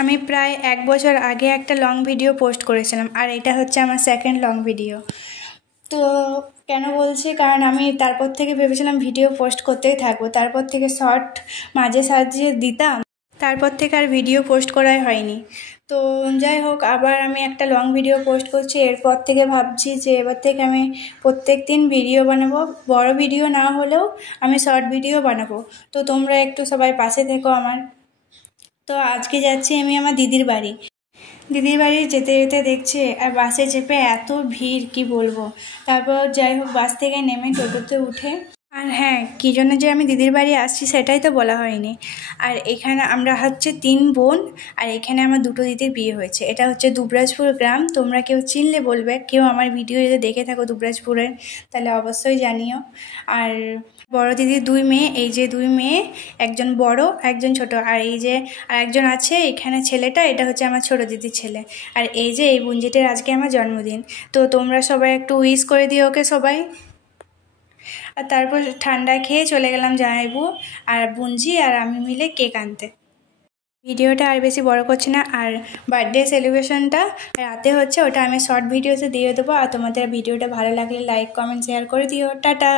আমি প্রায় 1 বছর আগে একটা লং ভিডিও পোস্ট করেছিলাম, আর এটা হচ্ছে আমার সেকেন্ড লং ভিডিও। তো কেন বলছি, কারণ আমি তারপর থেকে ভেবেছিলাম ভিডিও পোস্ট করতেই থাকবো, তারপর থেকে শর্ট মাঝে সাঝে দিতাম, তারপর থেকে আর ভিডিও পোস্ট করাই হয়নি। তো যাই হোক, আবার আমি একটা লং ভিডিও পোস্ট করছি। এরপর থেকে ভাবছি যে এবার থেকে আমি প্রত্যেক দিন ভিডিও বানাবো, বড় ভিডিও না হলেও আমি শর্ট ভিডিও বানাবো। তো তোমরা একটু সবাই পাশে থেকো আমার। তো আজকে যাচ্ছি আমি আমার দিদির বাড়ি। দিদির বাড়ি যেতে যেতে দেখছি আর বাসে চেপে এত ভিড়, কি বলবো। তারপর যাই হোক, বাস থেকে নেমে টোটোতে উঠে, আর হ্যাঁ, কী জন্য যে আমি দিদির বাড়ি আসছি সেটাই তো বলা হয়নি। আর এখানে আমরা হচ্ছে 3 বোন, আর এখানে আমার 2 দিদির বিয়ে হয়েছে। এটা হচ্ছে দুবরাজপুর গ্রাম। তোমরা কেউ চিনলে বলবে, কেউ আমার ভিডিও যদি দেখে থাকো দুবরাজপুরের, তাহলে অবশ্যই জানিও। আর বড় দিদির 2 মেয়ে, এই যে 2 মেয়ে, একজন বড় একজন ছোট। আর এই যে আর একজন আছে এখানে ছেলেটা, এটা হচ্ছে আমার ছোট দিদির ছেলে। আর এই যে এই বুঞ্জিটির আজকে আমার জন্মদিন। তো তোমরা সবাই একটু উইশ করে দিও ওকে সবাই। আর তারপর ঠান্ডা খেয়ে চলে গেলাম জামাইবু আর বুঞ্জি আর আমি মিলে কেক আনতে। ভিডিওটা আর বেশি বড় করছি না। আর বার্থডে সেলিব্রেশনটা রাতে হচ্ছে, ওটা আমি শর্ট ভিডিওতে দিয়ে দেবো। আর তোমাদের ভিডিওটা ভালো লাগলে লাইক কমেন্ট শেয়ার করে দিও। টাটা।